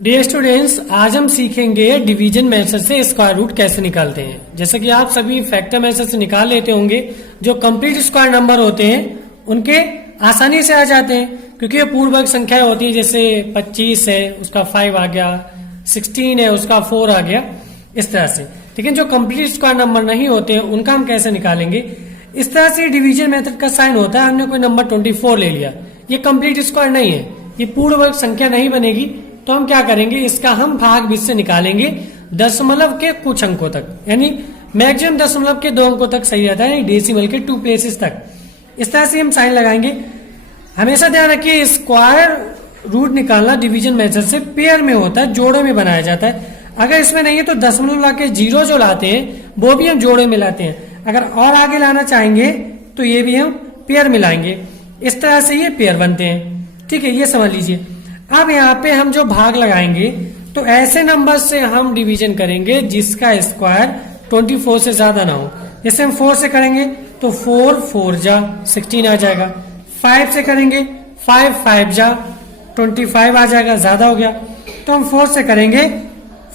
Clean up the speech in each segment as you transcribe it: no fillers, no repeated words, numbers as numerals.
Dear students, आज हम सीखेंगे डिवीजन मेथड से स्क्वायर रूट कैसे निकालते हैं। जैसे कि आप सभी फैक्टर मेथड से निकाल लेते होंगे, जो कंप्लीट स्क्वायर नंबर होते हैं उनके आसानी से आ जाते हैं, क्योंकि ये पूर्ण वर्ग संख्याएं होती है। जैसे 25 है उसका 5 आ गया, 16 है उसका 4 आ गया, इस तरह से। लेकिन जो कंप्लीट स्क्वायर नंबर नहीं होते हैं उनका हम कैसे निकालेंगे, इस तरह से डिवीजन मेथड का साइन होता है। हमने कोई नंबर 24 ले लिया, ये कंप्लीट स्क्वायर नहीं है, ये पूर्ण वर्ग संख्या नहीं बनेगी। तो हम क्या करेंगे, इसका हम भाग बीच से निकालेंगे दशमलव के कुछ अंकों तक, यानी मैक्सिमम दशमलव के 2 अंकों तक सही रहता है, डेसिमल के 2 प्लेसेस तक। इस तरह से हम साइन लगाएंगे। हमेशा ध्यान रखिए, स्क्वायर रूट निकालना डिवीजन मेथड से पेयर में होता है, जोड़े में बनाया जाता है। अगर इसमें नहीं है तो दशमलव लाके जीरो जो लाते हैं वो भी हम जोड़े में लाते हैं। अगर और आगे लाना चाहेंगे तो ये भी हम पेयर में लाएंगे। इस तरह से ये पेयर बनते हैं, ठीक है, ये समझ लीजिए। अब यहाँ पे हम जो भाग लगाएंगे तो ऐसे नंबर से हम डिवीजन करेंगे जिसका स्क्वायर 24 से ज्यादा ना हो। जैसे हम 4 से करेंगे तो 4 4 जा 16 आ जाएगा। 5 से करेंगे 5 5 जा 25 आ जाएगा, ज्यादा हो गया। तो हम 4 से करेंगे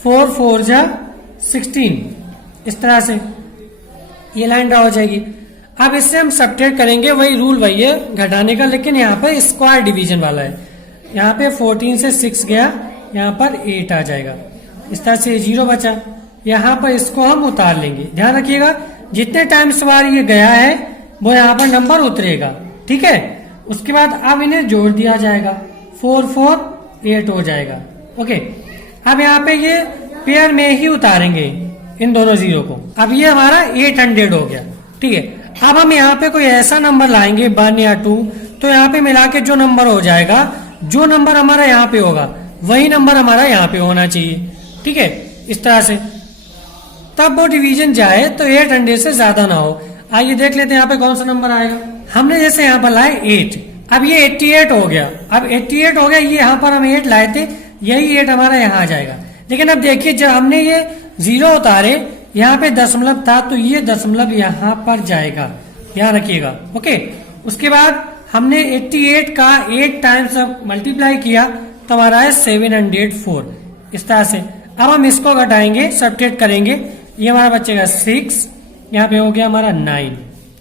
4 4 जा 16, इस तरह से ये लाइन ड्रा हो जाएगी। अब इससे हम सब्ट्रैक्ट करेंगे, वही रूल वही है घटाने का, लेकिन यहाँ पे स्क्वायर डिवीजन वाला है। यहाँ पे 14 से 6 गया, यहाँ पर 8 आ जाएगा। इस तरह से 0 बचा। यहाँ पर इसको हम उतार लेंगे। ध्यान रखिएगा, जितने टाइम्स बार ये गया है वो यहाँ पर नंबर उतरेगा, ठीक है। उसके बाद अब इन्हें जोड़ दिया जाएगा, 4 4 8 हो जाएगा। ओके, अब यहाँ पे ये पेयर में ही उतारेंगे इन दोनों जीरो को। अब ये हमारा 800 हो गया, ठीक है। अब हम यहाँ पे कोई ऐसा नंबर लाएंगे 1 या 2, तो यहाँ पे मिला के जो नंबर हो जाएगा, जो नंबर हमारा यहाँ पे होगा वही नंबर हमारा यहाँ पे होना चाहिए, ठीक है, इस तरह से। तब वो डिवीजन जाए तो 800 से ज्यादा ना हो। आइए देख लेते हैं यहाँ पे कौन सा नंबर आएगा। हमने जैसे यहाँ पर लाए 8, अब ये 88 हो गया। अब 88 हो गया, ये यहाँ पर हम 8 लाए थे, यही 8 हमारा यहाँ आ जाएगा। लेकिन अब देखिए, जब हमने ये 0 उतारे, यहाँ पे दशमलव था तो ये दशमलव यहाँ पर जाएगा, ध्यान रखिएगा। ओके, उसके बाद हमने 88 का 8 टाइम्स मल्टीप्लाई किया तो हमारा है 704, इस तरह से। अब हम इसको घटाएंगे, सब्ट्रैक्ट करेंगे, ये हमारा बचेगा 6, यहाँ पे हो गया हमारा 9,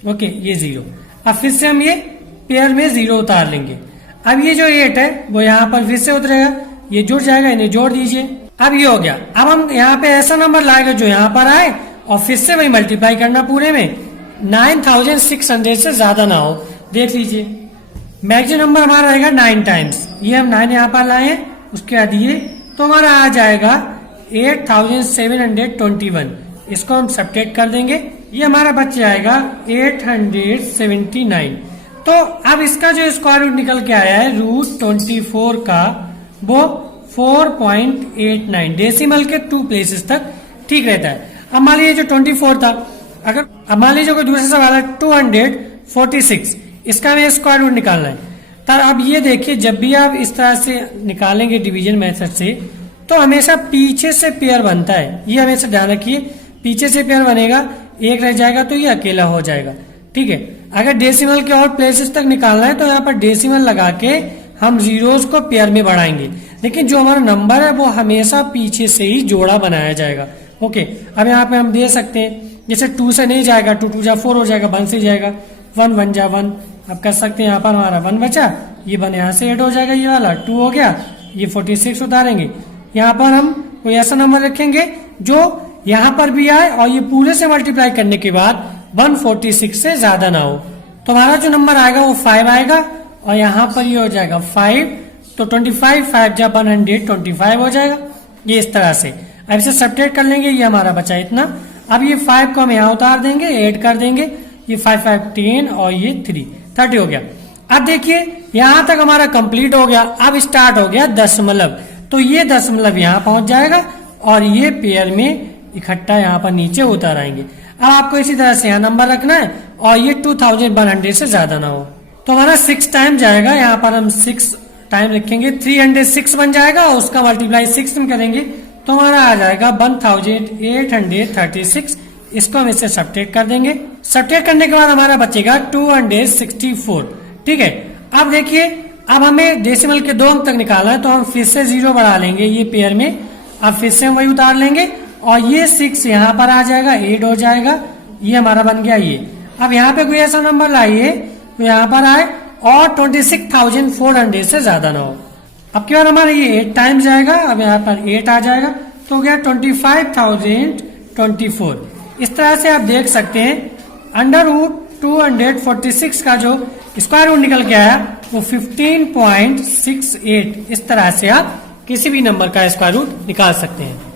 ओके, ये 0। अब फिर से हम ये पेयर में 0 उतार लेंगे। अब ये जो 8 है वो यहाँ पर फिर से उतरेगा, ये जुड़ जाएगा, इन्हें जोड़ दीजिए। अब ये हो गया। अब हम यहाँ पे ऐसा नंबर लाएंगे जो यहाँ पर आए और फिर से वही मल्टीप्लाई करना पूरे में, 9600 से ज्यादा ना हो। देख लीजिए, मैक्सिमम नंबर हमारा रहेगा 9 टाइम्स। ये हम 9 यहाँ पर लाए हैं, उसके बाद ये तो हमारा आ जाएगा 8721। इसको हम सब्ट्रैक्ट कर देंगे, ये हमारा बच जाएगा 879। तो अब इसका जो स्क्वायर रूट निकल के आया है √24 का, वो 4.89, डेसिमल के 2 प्लेसेस तक ठीक रहता है। अब मान लीजिए जो 24 था, अगर अब मान लीजिए कोई दूसरा सवाल है 246, इसका हमें स्क्वायर रूट निकालना है। तब अब ये देखिए, जब भी आप इस तरह से निकालेंगे डिवीजन मेथड से, तो हमेशा पीछे से पेयर बनता है, ये हमेशा ध्यान रखिए। पीछे से पेयर बनेगा, एक रह जाएगा तो ये अकेला हो जाएगा, ठीक है। अगर डेसिमल के और प्लेसेस तक निकालना है तो यहाँ पर डेसिमल लगा के हम जीरोस को पेयर में बढ़ाएंगे, लेकिन जो हमारा नंबर है वो हमेशा पीछे से ही जोड़ा बनाया जाएगा। ओके, अब यहाँ पे हम दे सकते हैं, जैसे 2 से नहीं जाएगा, 2 2 जा 4 हो जाएगा, 1 से जाएगा, 1 1 जा 1। अब कर सकते हैं, यहाँ पर हमारा 1 बचा, ये 1 यहाँ से ऐड हो जाएगा, ये वाला 2 हो गया, ये 46 उतारेंगे। यहाँ पर हम कोई ऐसा नंबर रखेंगे जो यहाँ पर भी आए और ये पूरे से मल्टीप्लाई करने के बाद 146 से ज्यादा ना हो। तो हमारा जो नंबर आएगा वो 5 आएगा, और यहाँ पर ये हो जाएगा 5, तो 25 5 जा 125 हो जाएगा, ये इस तरह से। अब इसे सब्ट्रैक्ट कर लेंगे, ये हमारा बचा इतना। अब ये 5 को हम यहाँ उतार देंगे, ऐड कर देंगे, ये 5 5 10 और ये 3 30 हो गया। अब देखिए, यहां तक हमारा कंप्लीट हो गया। अब स्टार्ट हो गया दशमलव, तो ये दशमलव यहाँ पहुंच जाएगा और ये पेयर में इकट्ठा यहाँ पर नीचे उतार आएंगे। अब आपको इसी तरह से यहाँ नंबर रखना है और ये 2100 से ज्यादा ना हो। तो हमारा 6 टाइम जाएगा, यहाँ पर हम 6 टाइम लिखेंगे, 306 बन जाएगा और उसका मल्टीप्लाई 6 में करेंगे तो हमारा आ जाएगा 1836। इसको हम इससे सब्ट्रैक्ट कर देंगे। सब्ट्रैक्ट करने के बाद हमारा बचेगा 264, ठीक है। अब देखिए, अब हमें डेसिमल के 2 अंक तक निकालना है, तो हम फिर से 0 बढ़ा लेंगे ये पेयर में। अब फिर से हम वही उतार लेंगे और ये 6 यहाँ पर आ जाएगा, 8 हो जाएगा, ये हमारा बन गया ये। अब यहाँ पे कोई ऐसा नंबर लाइए तो यहाँ पर आए और 26,400 से ज्यादा ना हो। अब की बार हमारा ये 8 टाइम्स जाएगा, अब यहाँ पर 8 आ जाएगा, तो हो गया 25,024। इस तरह से आप देख सकते हैं √246 का जो स्क्वायर रूट निकल के आया वो 15.68। इस तरह से आप किसी भी नंबर का स्क्वायर रूट निकाल सकते हैं।